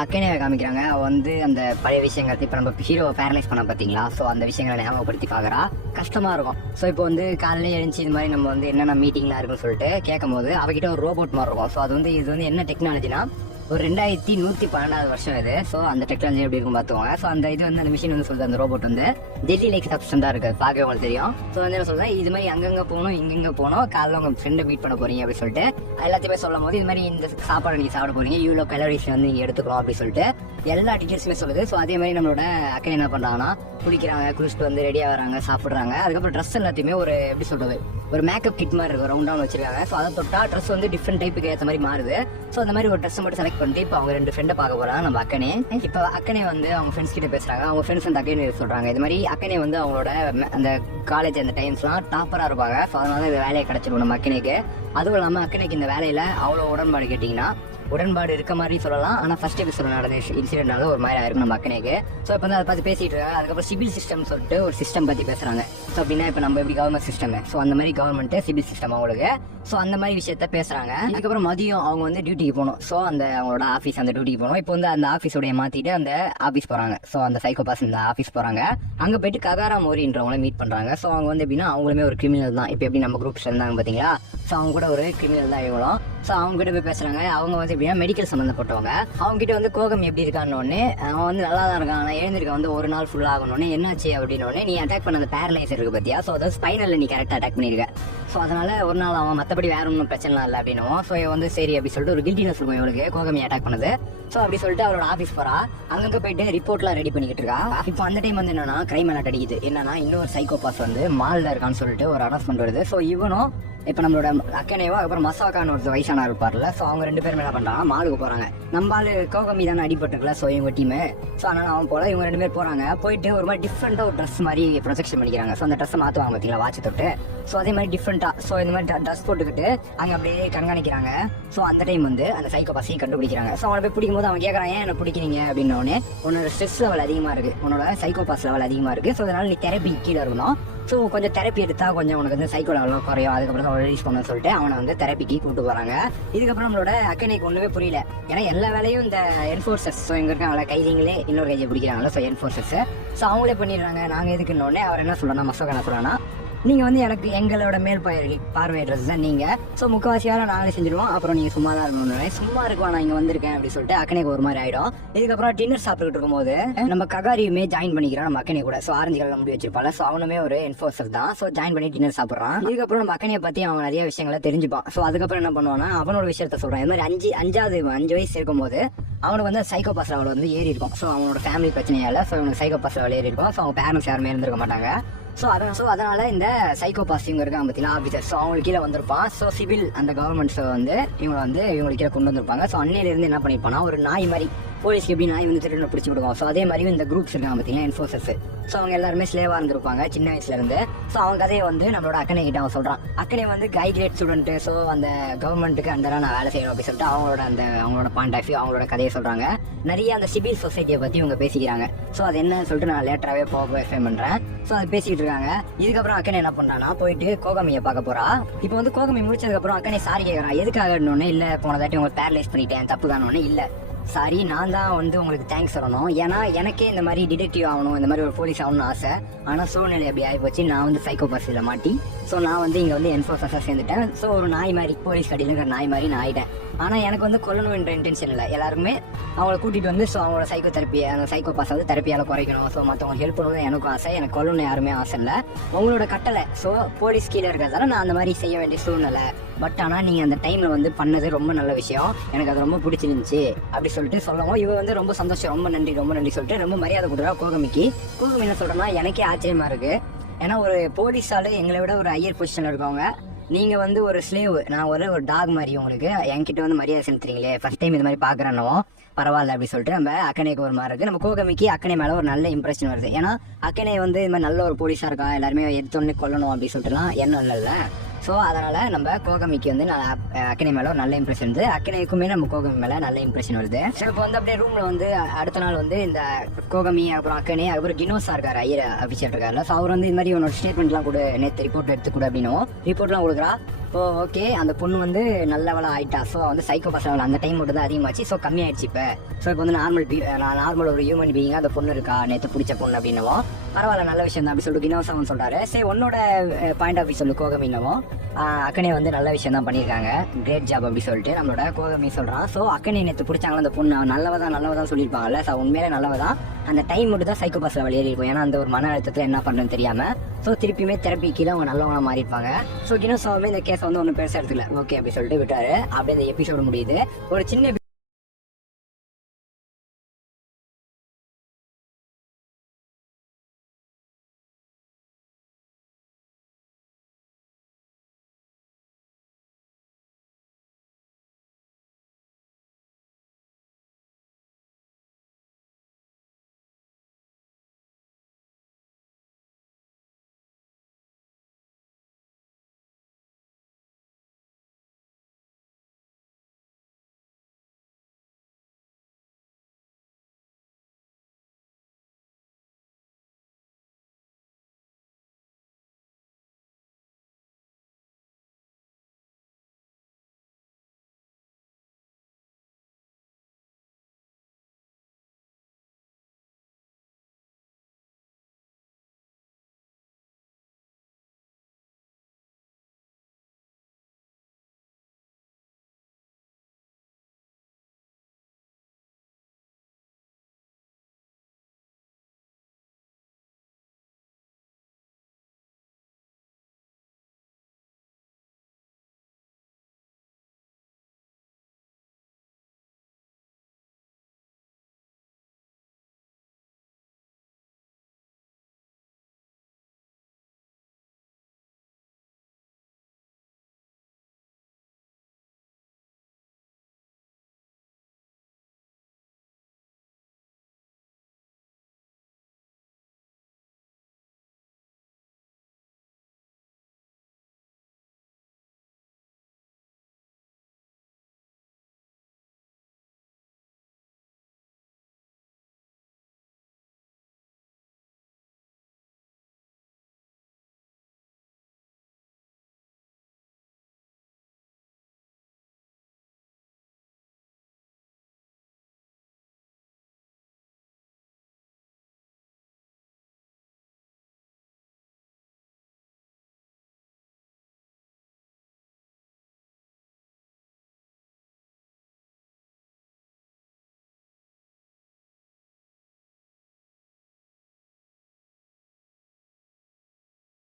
அக்கனையை காமிக்கிறாங்க. அவ வந்து அந்த பழைய விஷயங்கள் இப்போ நம்ம ஹீரோவை பேரலைஸ் பண்ண பார்த்தீங்களா, ஸோ அந்த விஷயங்களை ஞாபகப்படுத்தி பார்க்குறா. கஷ்டமா இருக்கும். ஸோ இப்போ வந்து காலையில எழுந்துச்சு இது மாதிரி நம்ம வந்து என்னென்ன மீட்டிங்லாம் இருக்குன்னு சொல்லிட்டு கேட்கும் போது அவகிட்ட ஒரு ரோபோட் மாதிரி இருக்கும். ஸோ அது வந்து இது வந்து என்ன டெக்னாலஜினா ஒரு 2112 வருஷம் இது. ஸோ அந்த டெக்னாலஜி எப்படி இருக்கும் பார்த்துவாங்க. ஸோ அந்த இது வந்து அந்த மிஷின் வந்து சொல்லுது, அந்த ரோபோட் வந்து டெல்லி லேக் சப்ஸ்டன் தான் இருக்குது, பார்க்க உங்களுக்கு தெரியும். ஸோ வந்து என்ன சொல்றேன், இது மாதிரி அங்கங்கே போகணும் இங்கெங்கே போகணும், காலையில் உங்கள் ஃப்ரெண்டை மீட் பண்ண போறீங்க அப்படின்னு சொல்லிட்டு எல்லாத்தையுமே சொல்லும் போது இது மாதிரி இந்த சாப்பாடு நீங்கள் சாப்பிட போறீங்க, இவ்வளோ கலோரிஸ் வந்து நீங்கள் எடுத்துக்கணும் அப்படின்னு சொல்லிட்டு எல்லா டீட்டெயில்ஸுமே சொல்லுது. ஸோ அதே மாதிரி நம்மளோட அக்கா என்ன பண்ணுறாங்கன்னா குளிக்கிறாங்க, குளிச்சுட்டு வந்து ரெடியாக வராங்க, சாப்பிட்றாங்க. அதுக்கப்புறம் ட்ரெஸ் எல்லாத்தையுமே ஒரு எப்படி சொல்றது ஒரு மேக்கப் கிட் மாதிரி இருக்கும், ரவுண்டாக வச்சிருக்காங்க. ஸோ அதை தொட்டா ட்ரெஸ் வந்து டிஃப்ரெண்ட் டைப்புக்கு ஏற்ற மாதிரி மாறுது. ஸோ அந்த மாதிரி ஒரு ட்ரெஸ் மட்டும் செலக்ட் பண்ணிட்டு இப்போ அவங்க 2 ஃப்ரெண்டை பார்க்க போறாங்க நம்ம அக்கனே. இப்போ அக்கனே வந்து அவங்க ஃப்ரெண்ட்ஸ் கிட்ட பேசுறாங்க. அவங்க ஃப்ரெண்ட்ஸ் அந்த அக்கனே சொல்றாங்க இது மாதிரி அக்கனே வந்து அவங்களோட அந்த காலேஜ் அந்த டைம்ஸ்லாம் டாப்பரா இருப்பாங்க. ஸோ அதனால இந்த வேலையை கிடைச்சிடும் நம்ம அக்கனைக்கு. அதுவும் இல்லாமல் அக்கனைக்கு இந்த வேலையில அவ்வளோ உடன்பாடு கேட்டிங்கன்னா உடன்பாடு இருக்க மாதிரி சொல்லலாம். ஆனால் ஃபர்ஸ்ட் எபிசோட நடந்த இன்சிடென்ட்னால ஒரு மாதிரி ஆயிருக்கும் நம்ம அக்கனைக்கு. ஸோ இப்போ வந்து அதை பார்த்து பேசிட்டு இருக்காங்க. அதுக்கப்புறம் சிவில் சிஸ்டம் சொல்லிட்டு ஒரு சிஸ்டம் பற்றி பேசுறாங்க. ஸோ அப்படின்னா இப்போ நம்ம எப்படி கவர்மெண்ட் சிஸ்டம், ஸோ அந்த மாதிரி கவர்மெண்ட் சிவில் சிஸ்டம் அவங்களுக்கு. ஸோ அந்த மாதிரி விஷயத்த பேசுறாங்க. அதுக்கப்புறம் மதியம் அவங்க வந்து டியூட்டிக்கு போகணும். ஸோ அந்த அவங்களோட ஆஃபீஸ் அந்த டியூட்டிக்கு போகணும். இப்போ வந்து அந்த ஆஃபீஸோடைய மாற்றிட்டு அந்த ஆஃபீஸ் போகிறாங்க. ஸோ அந்த சைக்கோபாஸ் இந்த ஆஃபீஸ் போகிறாங்க. அங்கே போயிட்டு ககாரா மோரின்றவங்கள மீட் பண்ணுறாங்க. ஸோ அவங்க வந்து எப்படின்னா அவங்களுமே ஒரு கிரிமினல் தான். இப்போ எப்படி நம்ம குரூப்ஸ் இருந்தாங்க பார்த்தீங்களா, ஸோ அவங்க கூட ஒரு கிரிமினல் தான் இவங்களும். ஸோ அவங்க கிட்ட போய் பேசுறாங்க. அவங்க வந்து எப்படின்னா மெடிக்கல் சம்மந்தப்பட்டவங்க. அவங்க கிட்ட வந்து கோகம் எப்படி இருக்கான்னு அவன் வந்து நல்லா தான் இருக்கான், நான் எழுந்திருக்க வந்து ஒரு நாள் ஃபுல்லாக ஆகணும்னு என்னாச்சு அப்படின்னு நீ அட்டாக் பண்ண அந்த பேரலைசர் இருக்கு பார்த்தியா, ஸோ அதாவது ஸ்பைனலில் நீ கரெக்டாக அட்டாக் பண்ணியிருக்க. ஸோ அதனால ஒரு நாள் அவன் மற்றபடி வேற ஒன்றும் பிரச்சனை இல்லை அப்படின்னும். ஸோ வந்து சரி அப்படி சொல்லிட்டு ஒரு கில்ட்டினஸ் இருக்கும் இவளுக்கு கோகமி அட்டாக் பண்ணது. ஸோ அப்படி சொல்லிட்டு அவரோட ஆஃபீஸ் போறா. அங்கே போயிட்டு ரிப்போர்ட்லாம் ரெடி பண்ணிக்கிட்டு இருக்கா. இப்போ அந்த டைம் வந்து என்னன்னா கிரைம் அலர்ட் அடிக்குது. என்னன்னா இன்னொரு சைக்கோபாஸ் வந்து மால்ல இருக்கான்னு சொல்லிட்டு ஒரு அனௌன்ஸ்மெண்ட் வருது. ஸோ இவனும் இப்போ நம்மளோட அக்கனைவோ அப்புறம் மசாக்கான்னு ஒரு வயசான இருப்பார்ல, ஸோ அவங்க 2 பேரும் என்ன பண்றாங்க, மாலுக்கு போறாங்க. நம்ம ஆளு கோகமி தானே அடிபட்டுருக்குல, ஸோ இவங்க டீமு. ஸோ அதனால அவன் போல இவங்க 2 பேர் போறாங்க. போயிட்டு ஒரு மாதிரி டிஃப்ரெண்டா ஒரு ட்ரெஸ் மாதிரி ப்ரொஜெக்ஷன் பண்ணிக்கிறாங்க. ஸோ அந்த ட்ரெஸ்ஸை மாற்றுவாங்க பார்த்தீங்களா வாட்ச் தொட்டு. ஸோ அதே மாதிரி டிஃப்ரெண்டா ஸோ இந்த மாதிரி ட்ரெஸ் போட்டுக்கிட்டு அங்கே அப்படியே கண்காணிக்கிறாங்க. ஸோ அந்த டைம் வந்து அந்த சைக்கோபாஸையும் கண்டுபிடிக்கிறாங்க. ஸோ அவனை போய் பிடிக்கும் போது அவன் கேட்கறான், ஏன் என்ன பிடிக்கிறீங்க அப்படின்னோடனே உன்னோட ஸ்ட்ரெஸ் லெவல் அதிகமாக இருக்கு, உன்னோட சைக்கோபாஸ் லெவல் அதிகமாக இருக்கு. ஸோ அதனால நீ தெரப்பி கீழே இருக்கணும். ஸோ கொஞ்சம் தெரப்பி எடுத்தா கொஞ்சம் உனக்கு வந்து சைக்கோ லெவலும் குறையும், அதுக்கப்புறம் ரிலீஸ் பண்ணணும்னு சொல்லிட்டு அவனை வந்து தெரப்பிக்கு கூப்பிட்டு போறாங்க. இதுக்கப்புறம் நம்மளோட அக்கனைக்கு ஒண்ணுமே புரியல. ஏன்னா எல்லா வேலையும் இந்த என்ஃபோர்சர்ஸ், ஸோ இங்க இருக்காங்களா கைதிங்களே இன்னொரு கையை பிடிக்கிறாங்களா, ஸோ என்ஃபோர்சர்ஸ். ஸோ அவங்களே பண்ணிடுறாங்க. நாங்கள் எதுக்குன்னு உடனே அவர் என்ன சொல்றோம்னா, மசோகா என்ன சொல்றான்னா, நீங்க வந்து எனக்கு எங்களோட மேல் பார்வையிடுறது தான் நீங்க. ஸோ முக்கால்வாசியால நாங்களே செஞ்சிருவோம், அப்புறம் நீங்க சும்மா தான் இருக்கணும். சும்மா இருக்குவா நான் இங்க வந்திருக்கேன் அப்படின்னு சொல்லிட்டு அக்கனைக்கு ஒரு மாதிரி ஆயிடும். இதுக்கப்புறம் டின்னர் சாப்பிட்டுட்டு இருக்கும்போது நம்ம ககாரியுமே ஜாயின் பண்ணிக்கிறோம் நம்ம அக்கனை கூட. ஸோ ஆரஞ்சு கலர் முடி வச்சிருப்பாங்க. ஸோ அவனுமே ஒரு என்ஃபோர்சர் தான். ஸோ ஜாயின் பண்ணி டின்னர் சாப்பிட்றான். இதுக்கப்புறம் நம்ம அக்கனையை பத்தி அவன் நிறைய விஷயங்களை தெரிஞ்சுப்பான். ஸோ அதுக்கப்புறம் என்ன பண்ணுவான்னா அவனோட விஷயத்த சொல்றான். இது மாதிரி 5 வயசு இருக்கும்போது அவனுக்கு வந்து சைக்கோபாஸ் லெவல் வந்து ஏறி இருக்கும். ஸோ அவனோட ஃபேமிலி பிரச்சனையால ஸோ அவனுக்கு சைக்கோபாஸ் லெவல் ஏறி இருக்கும். ஸோ அவங்க பேரண்ட்ஸ் யாருமே இருந்திருக்க மாட்டாங்க. ஸோ அதனால இந்த சைக்கோபாஸ் இவங்க இருக்காங்க பார்த்தீங்கன்னா ஆஃபீஸர். ஸோ அவங்களுக்கு கீழே வந்திருப்பான். ஸோ சிவில் அந்த கவர்மெண்ட்ஸ் வந்து இவங்களுக்கு கீழே கொண்டு வந்திருப்பாங்க. ஸோ அன்னையிலேருந்து என்ன பண்ணியிருப்பானா ஒரு நாய் மாதிரி போலீஸ்க்கு எப்படி நாய் வந்து திருட்டு பிடிச்சி விடுவோம். ஸோ அதே மாதிரி இந்த குரூப்ஸ் இருக்காங்க பார்த்தீங்கன்னா என்ஃபோர்சர்ஸ். ஸோ அவங்க எல்லாருமே ஸ்லேவாக இருந்திருப்பாங்க சின்ன வயசுல இருந்து. ஸோ அவங்க கதையை வந்து நம்மளோட அக்கனை கிட்ட அவன் சொல்றான். அக்கனை வந்து ஹை கிரேட் ஸ்டூடெண்ட். ஸோ அந்த கவர்மெண்ட்டுக்கு அண்டரா நான் வேலை செய்யணும் அப்படின்னு சொல்லிட்டு அவங்களோட பாயிண்ட் ஆஃப் வியூ அவங்களோட கதையை சொல்றாங்க. நிறைய அந்த சிவில் சொசைட்டியை பத்தி இவங்க பேசிக்கிறாங்க. ஸோ அது என்னன்னு சொல்லிட்டு நான் லேட்டராகவே போக எஃப்எம் பண்றேன். ஸோ அதை பேசிக்கிட்டு இருக்காங்க. இதுக்கப்புறம் அக்கனை என்ன பண்றான்னா போயிட்டு கோகமியை பார்க்க போறா. இப்போ வந்து கோகமி முடிச்சதுக்கப்புறம் அக்கனை சாரி கேட்கறான். எதுக்காக இல்லை போன தாட்டி உங்களுக்கு பேரலைஸ் பண்ணிட்டேன் தப்பு தானே, இல்லை சாரி நான் தான் வந்து உங்களுக்கு தேங்க்ஸ் சொல்லணும். ஏன்னா எனக்கே இந்த மாதிரி டிடெக்டிவ் ஆகணும், இந்த மாதிரி ஒரு போலீஸ் ஆகணும்னு ஆசை. ஆனால் சூழ்நிலை அப்படி ஆகிப்போச்சு. நான் வந்து சைக்கோபாஸில் மாட்டி ஸோ நான் வந்து இங்கே வந்து என்ஃபோர்ஸாக சேர்ந்துட்டேன். ஸோ ஒரு நாய் மாதிரி போலீஸ் கடையில் இருக்கிற நாய் மாதிரி நான் ஆகிட்டேன். ஆனால் எனக்கு வந்து கொல்லணுன்ற இன்டென்ஷன் இல்லை. எல்லாருமே அவங்கள கூட்டிகிட்டு வந்து ஸோ அவங்களோட சைக்கோ தெரப்பியை அந்த சைக்கோபாஸை வந்து தெரப்பியால் குறைக்கணும். ஸோ மற்றவங்க ஹெல்ப் பண்ணணும் எனக்கும் ஆசை. எனக்கு கொல்லணும் யாருமே ஆசை இல்லை. உங்களோட கட்டளை ஸோ போலீஸ் கீழே இருக்கிறதால நான் அந்த மாதிரி செய்ய வேண்டிய சூழ்நிலை. பட் ஆனால் நீங்கள் அந்த டைமில் வந்து பண்ணது ரொம்ப நல்ல விஷயம், எனக்கு அது ரொம்ப பிடிச்சிருந்துச்சு அப்படி சொல்லிட்டு சொல்லவும் இவ வந்து ரொம்ப சந்தோஷம், ரொம்ப நன்றி சொல்லிட்டு ரொம்ப மரியாதை கொடுக்குறா கோகமிக்கு. கோகமி என்ன சொல்கிறேன்னா எனக்கே ஆச்சரியமாக இருக்குது. ஏன்னா ஒரு போலீஸால் எங்களை விட ஒரு ஹையர் பொசிஷனில் இருக்கவங்க, நீங்கள் வந்து ஒரு ஸ்லேவ், நான் ஒரு டாக் மாதிரி உங்களுக்கு என்கிட்ட வந்து மரியாதை செலுத்துறீங்களே, ஃபர்ஸ்ட் டைம் இது மாதிரி பார்க்குறேன்னோ பரவாயில்ல அப்படி சொல்லிட்டு நம்ம அக்கனைக்கு ஒரு மாதிரி இருக்குது. நம்ம கோகமிக்கு அக்கனை மேலே ஒரு நல்ல இம்ப்ரெஷன் வருது. ஏன்னா அக்கனை வந்து இது மாதிரி நல்ல ஒரு போலீஸாக இருக்கா, எல்லாருமே எடுத்தோடனே கொல்லணும் அப்படி சொல்லிட்டுலாம் எண்ணம் இல்லைல்ல. ஸோ அதனால் நம்ம கோகமிக்கு வந்து அக்கனை மேலே ஒரு நல்ல இம்ப்ரெஷன் வருது. அக்கனைக்குமே நம்ம கோகமி மேலே நல்ல இம்ப்ரெஷன் வருது. ஸோ இப்போ வந்து அப்படியே ரூமில் வந்து அடுத்த நாள் வந்து இந்த கோகமி அப்புறம் அக்கனை அதுக்கப்புறம் டினோஸா இருக்காரு ஐயர் அபிஷேக் இருக்காருல்ல. ஸோ அவர் வந்து இது மாதிரி உன்னோட ஸ்டேட்மெண்ட்லாம் கூட நேற்று ரிப்போர்ட் எடுத்துக்கூட அப்படின்னும் ரிப்போர்ட்லாம் கொடுக்குறா. ஓ ஓகே, அந்த பொண்ணு வந்து நல்லவளா ஆயிட்டா. ஸோ வந்து சைக்கோபாஸ் லெவல் அந்த டைம் மட்டும் தான் அதிகமாச்சு. ஸோ கம்மியாயிடுச்சு இப்போ. ஸோ இப்போ வந்து நார்மல் ஒரு ஹியூமன் பீயிங்காக அந்த பொண்ணு இருக்கா, நேற்று பிடிச்ச பொண்ணு அப்படின்னவும் பரவாயில்ல, நல்ல விஷயம் தான் அப்படி சொல்லிட்டு கினோஸ் அவன் சொல்றாரு. சரி, உன்னோட பாயிண்ட் ஆஃப் வியூ சொல்லு கோகமின்னவும். அக்கனே வந்து நல்ல விஷயம் தான் பண்ணியிருக்காங்க, கிரேட் ஜாப் அப்படி சொல்லிட்டு நம்மளோட கோகமி சொல்றான். ஸோ அக்கனே நேற்று பிடிச்சாங்களா அந்த பொண்ணு, நல்லவதான் சொல்லியிருப்பாங்கல்ல. ஸோ உண்மையிலே நல்லவதான். அந்த டைம் மட்டும் தான் சைக்கோபாஸ் லெவல் ஏறி இருக்கும். ஏன்னா அந்த ஒரு மன அழுத்தத்தில் என்ன பண்ணுறதுன்னு தெரியாம ஸோ திருப்பியுமே தெரப்பி கீழே அவங்க நல்லவங்களா மாறிப்பாங்க. ஸோ கினோஸாவே இந்த கேஸை வந்து ஒன்றும் பெருசாக எடுத்துக்கல, ஓகே அப்படி சொல்லிட்டு விட்டாரு. அப்படியே இந்த எபிசோடு முடியுது. ஒரு சின்ன